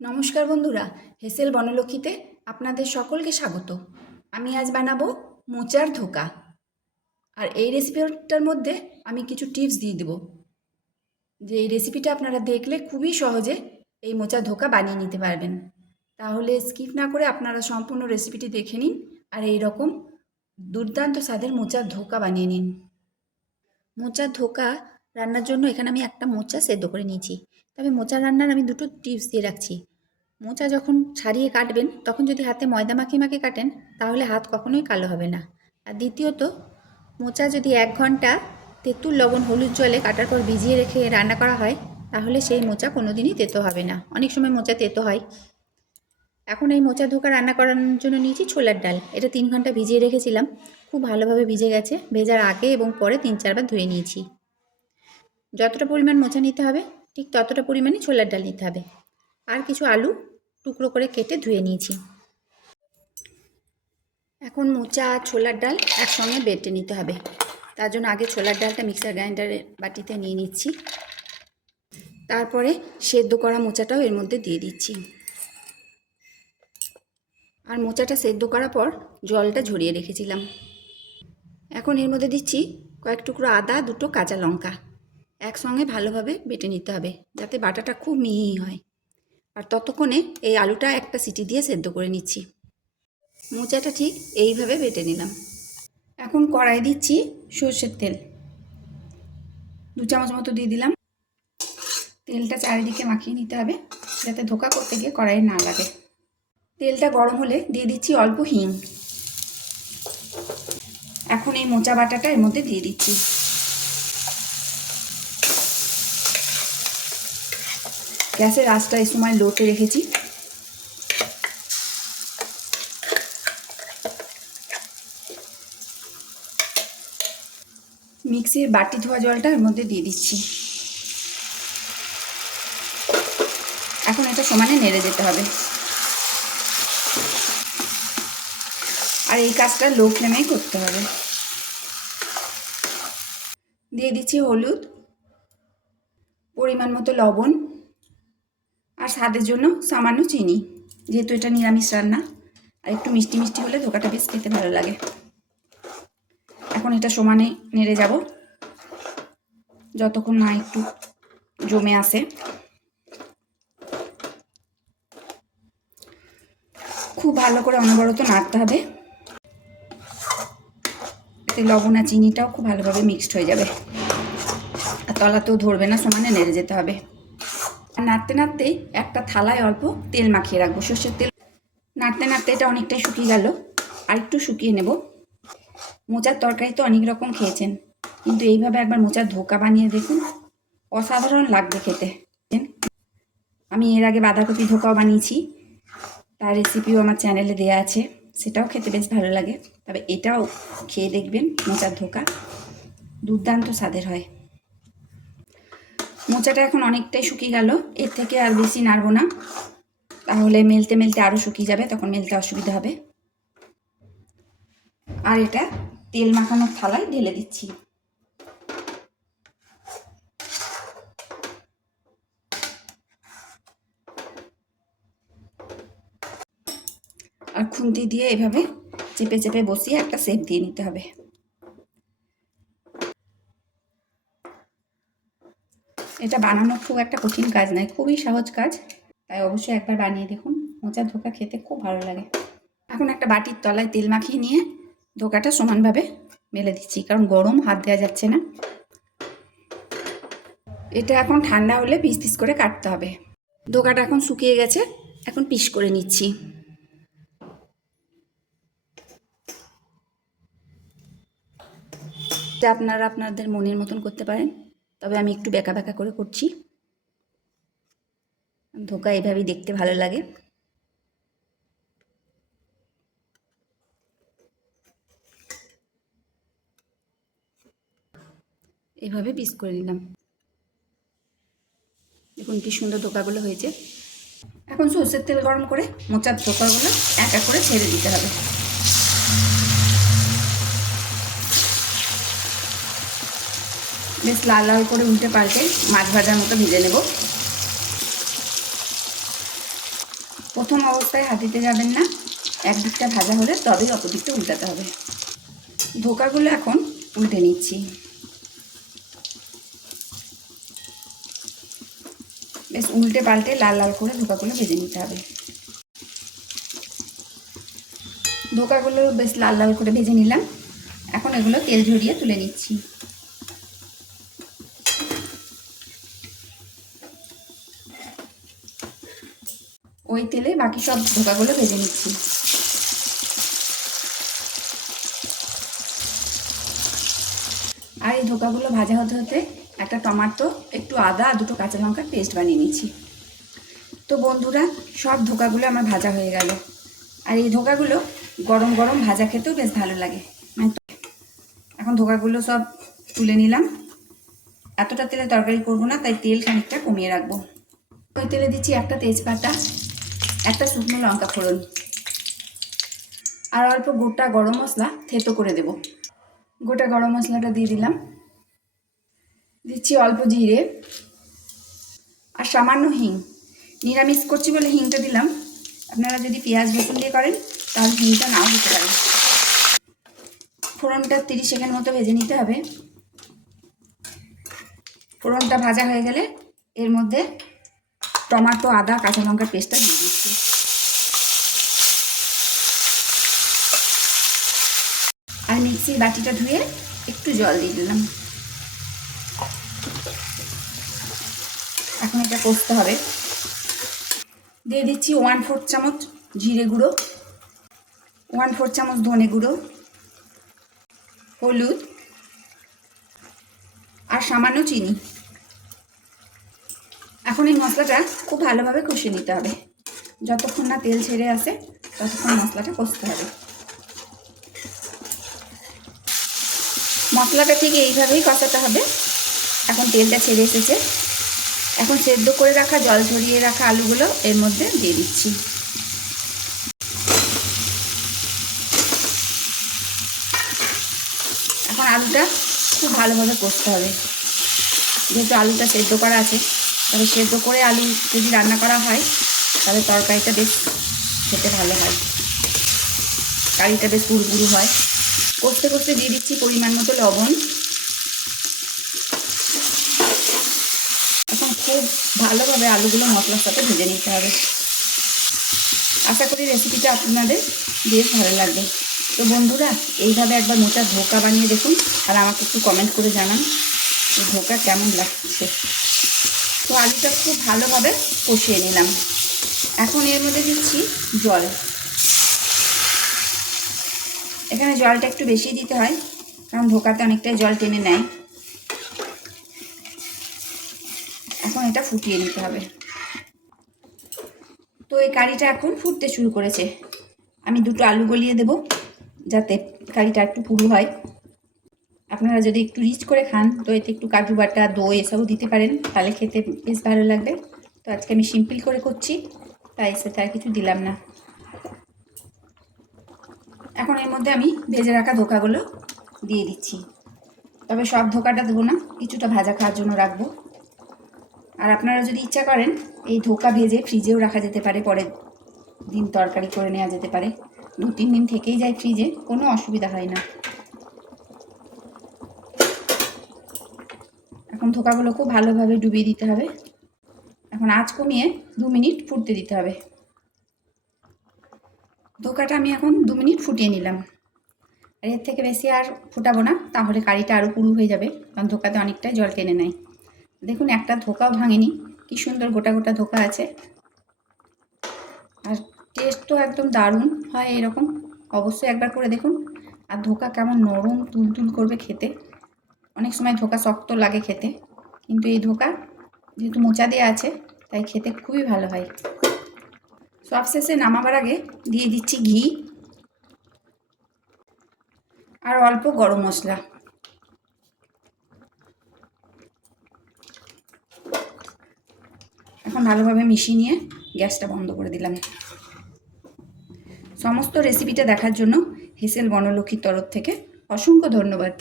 নমস্কার বন্ধুরা, হেসেল বনলক্ষ্মীতে আপনাদের সকলকে স্বাগত। আমি আজ বানাবো মোচার ধোকা। আর এই রেসিপিটার মধ্যে আমি কিছু টিপস দিয়ে দেবো, যে এই রেসিপিটা আপনারা দেখলে খুবই সহজে এই মোচার ধোকা বানিয়ে নিতে পারবেন। তাহলে স্কিপ না করে আপনারা সম্পূর্ণ রেসিপিটি দেখে নিন আর এই রকম দুর্দান্ত স্বাদের মোচার ধোকা বানিয়ে নিন। মোচার ধোকা রান্নার জন্য এখানে আমি একটা মোচা সেদ্ধ করে নিয়েছি। তবে মোচা রান্নার আমি দুটো টিপস দিয়ে রাখছি। মোচা যখন ছাড়িয়ে কাটবেন তখন যদি হাতে ময়দা মাখিয়ে মাখিয়ে কাটেন তাহলে হাত কখনোই কালো হবে না। আর দ্বিতীয়ত, মোচা যদি 1 ঘন্টা তেঁতুল লবণ হলুদ জলে কাটার পর ভিজিয়ে রেখে রান্না করা হয় তাহলে সেই মোচা কোনো দিনই তেতো হবে না। অনেক সময় মোচা তেতো হয়। এখন এই মোচা ধোকা রান্না করার জন্য নিয়েছি ছোলার ডাল। এটা 3 ঘন্টা ভিজিয়ে রেখেছিলাম, খুব ভালোভাবে ভিজে গেছে। ভেজার আগে এবং পরে 3-4 বার ধুয়ে নিয়েছি। যতটা পরিমাণ মোচা নিতে হবে ঠিক ততটা পরিমাণে ছোলার ডাল নিতে হবে। আর কিছু আলু টুকরো করে কেটে ধুয়ে নিয়েছি। এখন মোচা আর ছোলার ডাল একসঙ্গে বেটে নিতে হবে। তার জন্য আগে ছোলার ডালটা মিক্সার গ্রাইন্ডারের বাটিতে নিয়ে নিচ্ছি। তারপরে সেদ্ধ করা মোচাটাও এর মধ্যে দিয়ে দিচ্ছি। আর মোচাটা সেদ্ধ করার পর জলটা ঝরিয়ে রেখেছিলাম। এখন এর মধ্যে দিচ্ছি কয়েক টুকরো আদা, 2টো কাঁচা লঙ্কা। একসঙ্গে ভালোভাবে বেটে নিতে হবে যাতে বাটাটা খুব মিহি হয়। আর ততক্ষণে এই আলুটা একটা সিটি দিয়ে সেদ্ধ করে নিচ্ছি। মোচাটা ঠিক এইভাবে বেটে নিলাম। এখন কড়াই দিচ্ছি সর্ষের তেল, 2 চামচ মতো দিয়ে দিলাম। তেলটা চারিদিকে মাখিয়ে নিতে হবে যাতে ধোকা করতে গিয়ে কড়াইয়ে না লাগে। তেলটা গরম হলে দিয়ে দিচ্ছি অল্প হিং। এখন এই মোচা বাটাটা এর মধ্যে দিয়ে দিচ্ছি। গ্যাসের আঁচটা এই সময় লোতে রেখেছি। মিক্সির বাটি ধোয়া জলটা এর মধ্যে দিয়ে দিচ্ছি। এখন এটা সমানে নেড়ে যেতে হবে। আর এই কাজটা লো ফ্লেমেই করতে হবে। দিয়ে দিচ্ছি হলুদ, পরিমাণ মতো লবণ আর স্বাদের জন্য সামান্য চিনি, যেহেতু এটা নিরামিষ রান্না। আর একটু মিষ্টি মিষ্টি হলে ধোকাটা বেশ খেতে ভালো লাগে। এখন এটা সমানে নেড়ে যাব যতক্ষণ না একটু জমে আসে। খুব ভালো করে অনবরত নাড়তে হবে, এতে লবণ আর চিনিটাও খুব ভালোভাবে মিক্সড হয়ে যাবে আর তলাতেও ধরবে না। সমানে নেড়ে যেতে হবে। আর নাড়তে নাড়তেই একটা থালায় অল্প তেল মাখিয়ে রাখবো, সর্ষের তেল। নাড়তে নাড়তে এটা অনেকটাই শুকিয়ে গেল, আর একটু শুকিয়ে নেব। মোচার তরকারি তো অনেক রকম খেয়েছেন, কিন্তু এইভাবে একবার মোচার ধোকা বানিয়ে দেখুন, অসাধারণ লাগবে খেতে। আমি এর আগে বাঁধাকপি ধোকাও বানিয়েছি, তার রেসিপিও আমার চ্যানেলে দেওয়া আছে, সেটাও খেতে বেশ ভালো লাগে। তবে এটাও খেয়ে দেখবেন, মোচার ধোকা দুর্দান্ত স্বাদের হয়। মোচাটা এখন অনেকটাই শুকিয়ে গেল, এর থেকে আর বেশি নাড়বো না, তাহলে মেলতে মেলতে আরও শুকিয়ে যাবে, তখন মেলতে অসুবিধা হবে। আর এটা তেল মাখানোর থালায় ঢেলে দিচ্ছি। আর খুন্তি দিয়ে এভাবে চেপে চেপে বসিয়ে একটা শেপ দিয়ে নিতে হবে। এটা বানানো খুব একটা কঠিন কাজ নয়, খুবই সহজ কাজ, তাই অবশ্যই একবার বানিয়ে দেখুন। মোচার ধোকা খেতে খুব ভালো লাগে। এখন একটা বাটির তলায় তেল মাখিয়ে নিয়ে ধোকাটা সমানভাবে মেলে দিচ্ছি, কারণ গরম, হাত দেওয়া যাচ্ছে না। এটা এখন ঠান্ডা হলে পিস পিস করে কাটতে হবে। ধোকাটা এখন শুকিয়ে গেছে, এখন পিস করে নিচ্ছি। এটা আপনারা আপনাদের মনের মতন করতে পারেন, তবে আমি একটু বেঁকা বেঁকা করে করছি। ধোকা এভাবেই দেখতে ভালো লাগে। এভাবে পিস করে নিলাম। দেখুন কি সুন্দর ধোকাগুলো হয়েছে। এখন সর্ষের তেল গরম করে মোচার ধোকাগুলো এক এক করে ছেড়ে দিতে হবে। বেশ লাল লাল করে উল্টে পাল্টে মাছ ভাজার মতো ভেজে নেব। প্রথম অবস্থায় হাত দিতে যাবেন না, একদিকটা ভাজা হলে তবেই অপর দিকটা উল্টাতে হবে। ধোকাগুলো এখন উল্টে নিচ্ছি। বেশ উল্টে পাল্টে লাল লাল করে ধোকাগুলো ভেজে নিতে হবে। ধোকাগুলো বেশ লাল লাল করে ভেজে নিলাম। এখন এগুলো তেল ঝরিয়ে তুলে নিচ্ছি। ওই তেলে বাকি সব ধোকাগুলো ভেজে নিচ্ছি। আর এই ধোকাগুলো ভাজা হতে হতে একটা টমেটো, একটু আদা আর দুটো কাঁচা লঙ্কার পেস্ট বানিয়ে নিচ্ছি। তো বন্ধুরা, সব ধোকাগুলো আমার ভাজা হয়ে গেল। আর এই ধোকাগুলো গরম গরম ভাজা খেতেও বেশ ভালো লাগে। এখন ধোকাগুলো সব তুলে নিলাম। এতটা তেলে তরকারি করব না, তাই তেল খানিকটা কমিয়ে রাখবো। ওই তেলে দিচ্ছি একটা তেজপাতা, একটা শুকনো লঙ্কা ফোড়ন, আর অল্প গোটা গরম মশলা থেতো করে দেব। গোটা গরম মশলাটা দিয়ে দিলাম। দিচ্ছি অল্প জিরে আর সামান্য হিং। নিরামিষ করছি বলে হিংটা দিলাম। আপনারা যদি পেঁয়াজ রসুন দিয়ে করেন তাহলে হিংটা নাও দিতে পারেন। ফোড়নটা 30 সেকেন্ড মতো ভেজে নিতে হবে। ফোড়নটা ভাজা হয়ে গেলে এর মধ্যে টমেটো, আদা, কাঁচা লঙ্কার পেস্টটা দিয়ে দিচ্ছি। আর মিক্সির বাটিটা ধুয়ে একটু জল দিয়ে দিলাম। এখন এটা কষতে হবে। দিয়ে দিচ্ছি 1/4 চামচ জিরে গুঁড়ো, 1/4 চামচ ধনে গুঁড়ো, হলুদ আর সামান্য চিনি। এখন এই মশলাটা খুব ভালোভাবে কষিয়ে নিতে হবে। যতক্ষণ না তেল ছেড়ে আসে ততক্ষণ মশলাটা কষতে হবে। মশলাটা ঠিক এইভাবেই কষাতে হবে। এখন তেলটা ছেড়ে এসেছে। এখন সেদ্ধ করে রাখা, জল ঝরিয়ে রাখা আলুগুলো এর মধ্যে দিয়ে দিচ্ছি। এখন আলুটা খুব ভালোভাবে কষতে হবে। যেহেতু আলুটা সেদ্ধ করা আছে, তবে সেদ্ধ করে আলু যদি রান্না করা হয় তাহলে তরকারিটা বেশ খেতে ভালো হয়, কারিটা বেশ পুরুপুরু হয়। কষতে কষতে দিয়ে দিচ্ছি পরিমাণ মতো লবণ। এখন খুব ভালোভাবে আলুগুলো মশলার সাথে ভেজে নিতে হবে। আশা করি রেসিপিটা আপনাদের বেশ ভালো লাগবে। তো বন্ধুরা, এইভাবে একবার মোচার ধোকা বানিয়ে দেখুন আর আমাকে একটু কমেন্ট করে জানান এই ধোকা কেমন লাগছে। তো আলুটা খুব ভালোভাবে কষিয়ে নিলাম। এখন এর মধ্যে দিচ্ছি জল। এখানে জলটা একটু বেশি দিতে হয়, কারণ ধোকাতে অনেকটাই জল টেনে নেয়। এখন এটা ফুটিয়ে নিতে হবে। তো এই কারিটা এখন ফুটতে শুরু করেছে। আমি দুটো আলু গলিয়ে দেব যাতে কারিটা একটু পুরু হয়। আপনারা যদি একটু রিচ করে খান তো এতে একটু কাজু বাটা, দই এসবও দিতে পারেন, তাহলে খেতে বেশ ভালো লাগবে। তো আজকে আমি সিম্পল করে করছি, তাই সাথে আর কিছু দিলাম না। এখন এর মধ্যে আমি ভেজে রাখা ধোকাগুলো দিয়ে দিচ্ছি। তবে সব ধোকাটা দেবো না, কিছুটা ভাজা খাওয়ার জন্য রাখবো। আর আপনারা যদি ইচ্ছা করেন এই ধোকা ভেজে ফ্রিজেও রাখা যেতে পারে, পরের দিন তরকারি করে নেওয়া যেতে পারে। 2-3 দিন থেকেই যায় ফ্রিজে, কোনো অসুবিধা হয় না। এখন ধোকাগুলো খুব ভালোভাবে ডুবিয়ে দিতে হবে। এখন আঁচ কমিয়ে 2 মিনিট ফুটতে দিতে হবে। ধোকাটা আমি এখন 2 মিনিট ফুটিয়ে নিলাম। আর এর থেকে বেশি আর ফোটাবো না, তাহলে কারিটা আরও পুরু হয়ে যাবে, কারণ ধোকাতে অনেকটাই জল টেনে নেয়। দেখুন একটা ধোকাও ভাঙেনি, কি সুন্দর গোটা গোটা ধোকা আছে। আর টেস্টও একদম দারুণ হয় এরকম। অবশ্যই একবার করে দেখুন। আর ধোকা কেমন নরম তুলতুল করবে খেতে। অনেক সময় ধোকা শক্ত লাগে খেতে, কিন্তু এই ধোকা যেহেতু মোচা দেওয়া আছে তাই খেতে খুবই ভালো হয়। সবশেষে নামাবার আগে দিয়ে দিচ্ছি ঘি আর অল্প গরম মশলা। এখন ভালোভাবে মিশিয়ে নিয়ে গ্যাসটা বন্ধ করে দিলাম। সমস্ত রেসিপিটা দেখার জন্য হেসেল বনলক্ষ্মীর তরফ থেকে অসংখ্য ধন্যবাদ।